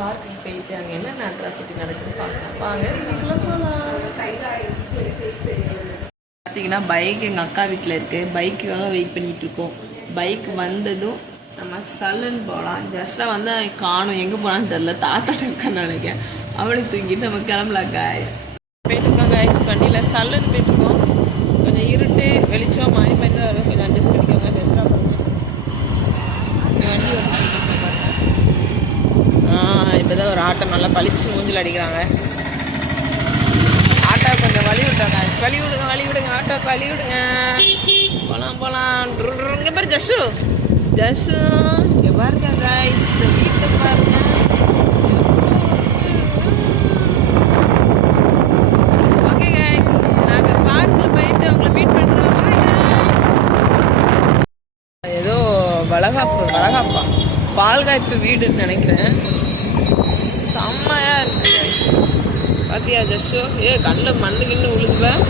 பார்க்குக்கு போயிட்டு அங்கே என்னென்ன அட்ராசிட்டி நடக்குதுன்னு பார்க்கலாம். வாங்க வீட்டுக்குள்ளே போகலாம். பார்த்தீங்கன்னா பைக் எங்கள் அக்கா வீட்டில் இருக்குது. பைக்குக்காக வெயிட் பண்ணிகிட்ருக்கோம். பைக் வந்ததும் நம்ம சலூன் போகலாம். ஜஸ்ட்டாக வந்து காணும், எங்கே போனான்னு தெரில. தாத்தாட்ட இருக்கான்னு நினைக்கிறேன். அவளுக்கு தூங்கிட்டு நம்ம கிளம்பலாம் காய்ஸ். போயிட்டுருக்கோம் காய்ஸ். வண்டியில் சலூன் போயிட்டுருக்கோம். கொஞ்சம் இருட்டு வெளிச்சம் மாறி மாறி தான் வரும். கொஞ்சம் அட்ஜஸ்ட் பண்ணிக்கோங்க. ஜஸ்ட்டாக போங்க. வண்டி இப்போ தான் ஒரு ஆட்டோ நல்லா பளிச்சு மூஞ்சில் அடிக்கிறாங்க. ஆட்டோ கொஞ்சம் வழி விட்டாங்க. வழி விடுங்க ஆட்டோக்கு வழி விடுங்க. போகலாம். இங்கே பாரு ஜஸ்ஸு இங்கே பாருங்க காய்ஸ். இந்த வீட்டை பாருங்க. ஓகே காய்ஸ், நாங்கள் பார்க்கில் போயிட்டு உங்களை மீட் பண்ணுறோம். ஏதோ வளகாப்பா பால்காய்ப்பு வீடுன்னு நினைக்கிறேன். செம்மையாக இருக்கு காய்ஸ். பார்த்தியா ஜஸ்ஸோ? கண்ணில் மண்ணு கிண்ணு விழுதுவேன்.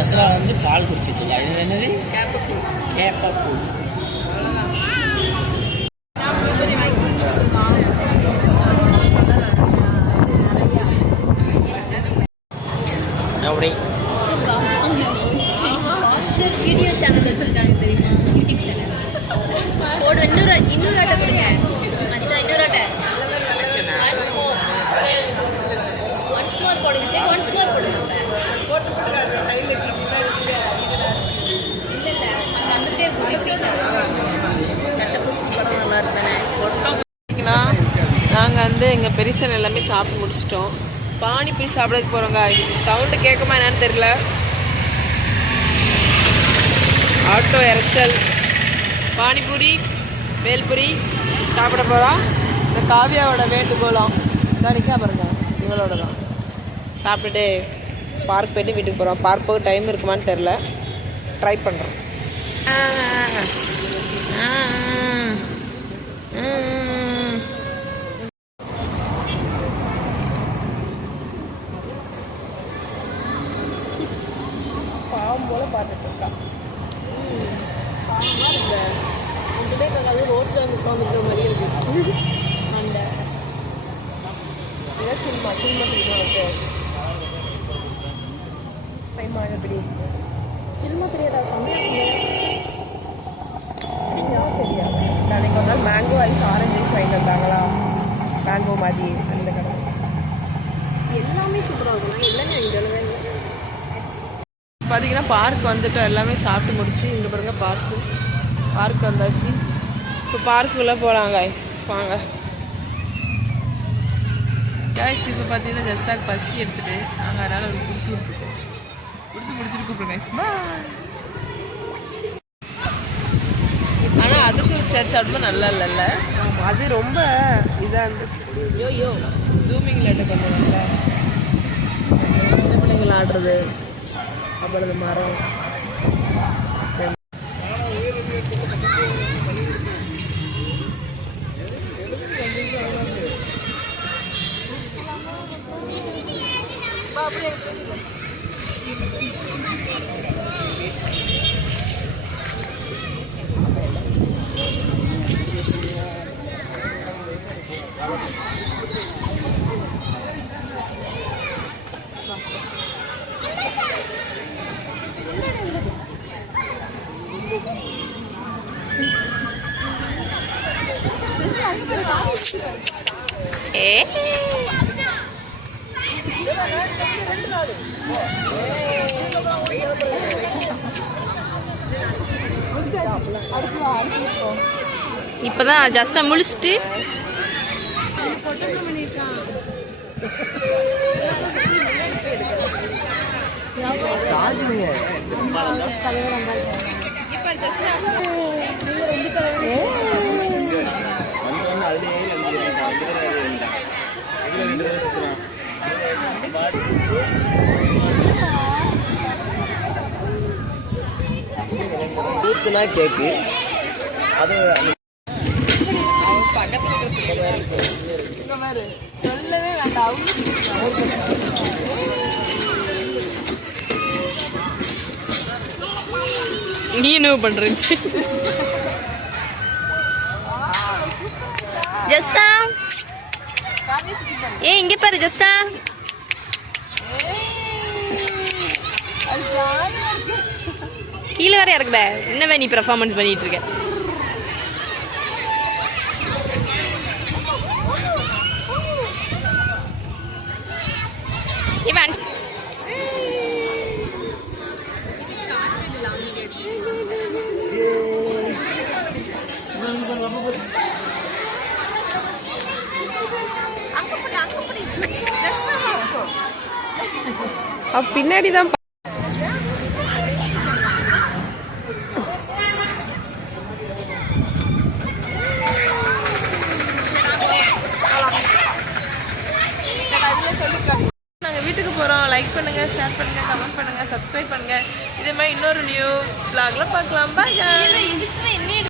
தசரா வந்து பால் குடிச்சிட்டு இல்லை. இது என்னது? கேப்பப்பூ. வீடியோ சேனல் வச்சிருக்காங்க தெரியுமா? YouTube channel. போடு இன்னொரு ஆட்டை கொடுங்க மச்சா. இன்னொரு ஆட்டை ஒன்ஸ் மோர் போடுங்க. சரி ஒன்ஸ் மோர் போடுங்க. இல்லை அங்கே வந்துட்டே இருக்கும் ரிப்பீட். புஸ்தி படம் நல்லா இருந்தேனே. நாங்கள் வந்து எங்கள் பெரிசன் எல்லாமே சாப்பிட்டு முடிச்சிட்டோம். பானிபூரி சாப்பிடறதுக்கு போகிறோங்க. சவுண்டு கேட்குமா என்னன்னு தெரியல. ஆட்டோ இறைச்சல். பானிபூரி வேல்பூரி சாப்பிட போகிறோம். இந்த காவியாவோட வேண்டுகோளம் நிற்கா பாருங்க, இவளோட தான். சாப்பிட்டுட்டு பார்க் போய்ட்டு வீட்டுக்கு போகிறோம். பார்க் போக டைம் இருக்குமான்னு தெரில, ட்ரை பண்ணுறோம். பாவம் போல் பார்த்துட்டு இருக்கா. ரோட்டில் வந்து உட்காந்துக்கிற மாதிரி இருக்கு. அந்த சினிமா எப்படி சினிமா தெரியாதா? சமையல் தெரியாது. நாளைக்கு ஒரு நாள் மேங்கோ ஐஸ் ஆரஞ்சு ஐஸ் வாங்கி தந்தாங்களா, மேங்கோ மாதிரி அந்த கடை. எல்லாமே சூப்பராக இருக்கும். இல்லைங்க இங்கே பார்த்தீங்கன்னா பார்க் வந்துட்டு எல்லாமே சாப்பிட்டு முடிச்சு. இங்கே பாருங்க பார்க் வந்தாச்சு. இப்போ பார்க்குள்ளே போகலாங்க. வாங்க காய்ஸ். இப்போ பார்த்தீங்கன்னா ஜஸ்டாக பசி எடுத்துகிட்டு நாங்கள் அதனால் ஒரு கொடுத்து முடிச்சுட்டு கூப்பிடுங்க காய்ஸ். ஆனால் அதுக்கு சர்ச் ஆடுமா நல்லா இல்லைல்ல. அது ரொம்ப இதாக இருந்துச்சு. யோ ஜூமிங்கில் எடுக்க பண்ணுவாங்க. சின்ன பிள்ளைங்கள் ஆடுறது, அவ்வளவு மரம். இப்பதான் ஜஸ்டா முடிச்சுட்டு இதுனா கேக்கு அது சொல்லவே வேண்டாம். நீ என்ன பண்றீங்க? ஜஸ்டா ஏ இங்க பாரு ஜஸ்டா. கீழே வேற இறக்குத. என்னவே நீ பெர்ஃபார்மன்ஸ் பண்ணிட்டு இருக்க? இவன் பின்னாடி தான் நாங்கள் வீட்டுக்கு போகிறோம். லைக் பண்ணுங்க, ஷேர் பண்ணுங்க, கமெண்ட் பண்ணுங்க, சப்ஸ்கிரைப் பண்ணுங்க. இதே மாதிரி இன்னொரு நியூ vlogல பார்க்கலாம். பாய்.